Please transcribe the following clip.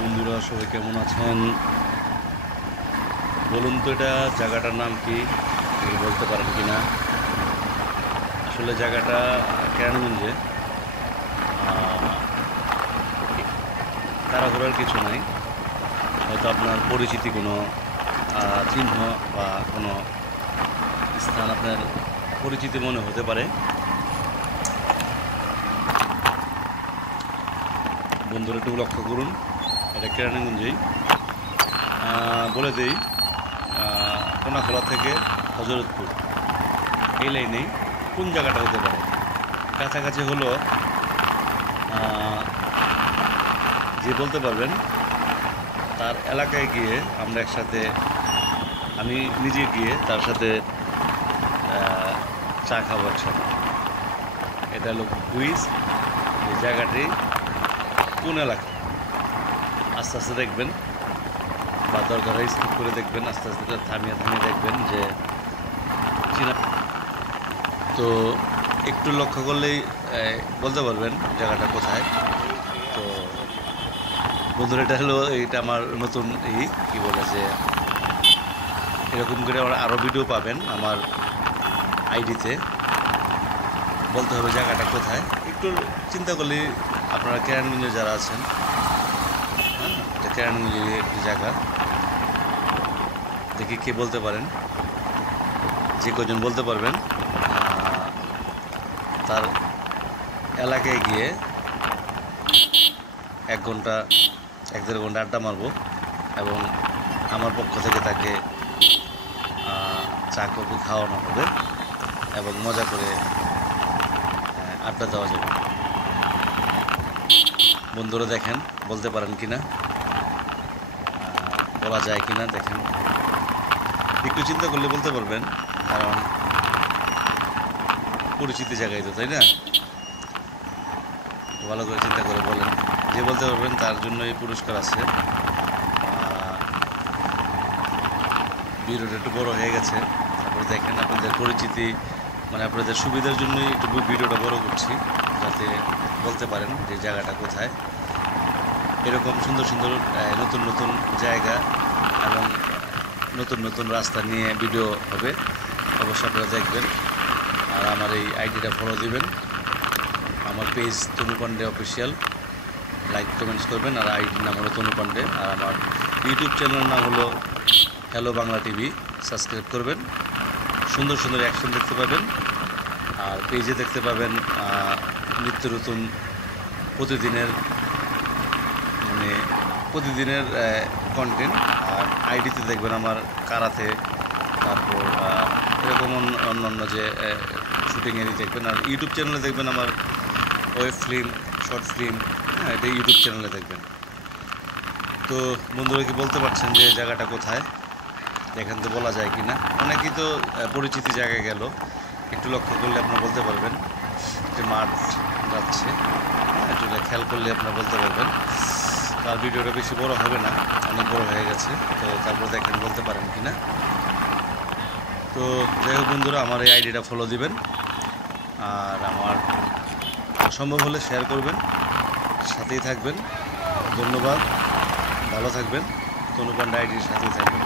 বন্ধুরা, সবাই কেমন আছেন? বলুন তো, এটা জায়গাটার নাম কি বলতে পারেন কি না? আসলে জায়গাটা কেরানীগঞ্জে। তাড়াহুড়োর কিছু নাই, হয়তো আপনার পরিচিতি কোনো চিহ্ন বা কোনো স্থান আপনার পরিচিতি মনে হতে পারে। বন্ধুরা একটু লক্ষ্য করুন, এটা কেরানীগঞ্জেই। বলে দেই, কোনাখোলা থেকে হজরতপুর এই লাইনেই কোন জায়গাটা হতে পারে? কাছাকাছি হলো, যে বলতে পারবেন তার এলাকায় গিয়ে আমরা একসাথে, আমি নিজে গিয়ে তার সাথে চা খাবো একসাথে। এটা হলো কুইজ, এই জায়গাটি কোন এলাকা। আস্তে আস্তে দেখবেন, বা দরকার হয় স্কিপ করে দেখবেন, আস্তে আস্তে থামিয়ে দেখবেন যে চিনা। তো একটু লক্ষ্য করলেই বলতে পারবেন জায়গাটা কোথায়। তো বন্ধুরা, এটা হলো, এটা আমার নতুন কি বলে যে, এরকম করে আরও ভিডিও পাবেন আমার আইডিতে। বলতে হবে জায়গাটা কোথায়। একটু চিন্তা করলে আপনারা কেরানীগঞ্জে যারা আছেন, হ্যাঁ, এটা কেরানীগঞ্জের একটি জায়গা। দেখি কে বলতে পারেন, যে কজন বলতে পারবেন তার এলাকায় গিয়ে 1-1.5 ঘন্টা আড্ডা মারবো, এবং আমার পক্ষ থেকে তাকে চা কফি খাওয়ানো হবে এবং মজা করে আড্ডা দেওয়া যাবে। বন্ধুরা দেখেন, বলতে পারেন কিনা, বলা যায় কিনা দেখেন। একটু চিন্তা করলে বলতে পারবেন, কারণ পরিচিতি জায়গায় তো, তাই না? ভালো করে চিন্তা করে বলেন, যে বলতে পারবেন তার জন্য এই পুরস্কার আছে। ভিডিওটা একটু বড় হয়ে গেছে, তারপরে দেখেন আপনাদের পরিচিতি, মানে আপনাদের সুবিধার জন্যই একটু ভিডিওটা বড় করছি, যাতে বলতে পারেন যে জায়গাটা কোথায়। এরকম সুন্দর সুন্দর নতুন নতুন জায়গা এবং নতুন নতুন রাস্তা নিয়ে ভিডিও হবে, অবশ্যই আপনারা দেখবেন। আর আমার এই আইডিটা ফলো দিবেন, আমার পেজ তনু পান্ডে অফিসিয়াল, লাইক কমেন্টস করবেন। আর আইডির নাম হলো তনু পান্ডে, আর আমার ইউটিউব চ্যানেলের নাম হলো হ্যালো বাংলা টিভি। সাবস্ক্রাইব করবেন, সুন্দর সুন্দর অ্যাকশন দেখতে পাবেন। আর পেজে দেখতে পাবেন নিত্য নতুন প্রতিদিনের কন্টেন্ট। আর আইডিতে দেখবেন আমার কারাতে, তারপর এরকম অন্যান্য যে শুটিংয়েরই দেখবেন। আর ইউটিউব চ্যানেলে দেখবেন আমার ওয়েব ফিল্ম, শর্ট ফিল্ম, হ্যাঁ, এটা ইউটিউব চ্যানেলে দেখবেন। তো বন্ধুরা, কি বলতে পারছেন যে জায়গাটা কোথায়? দেখেন তো বলা যায় কি না। অনেকেই তো পরিচিতি জায়গায় গেল, একটু লক্ষ্য করলে আপনারা বলতে পারবেন যে মাঠ যাচ্ছে, হ্যাঁ, একটু খেয়াল করলে আপনারা বলতে পারবেন। তার ভিডিওটা বেশি বড় হবে না, অনেক বড় হয়ে গেছে। তো তারপর দেখেন বলতে পারেন কি না। তো যাই হোক বন্ধুরা, আমার এই আইডিটা ফলো দিবেন, আর আমার সম্ভব হলে শেয়ার করবেন, সাথেই থাকবেন। ধন্যবাদ, ভালো থাকবেন। তনু পান্ডে আইডির সাথেই থাকবেন।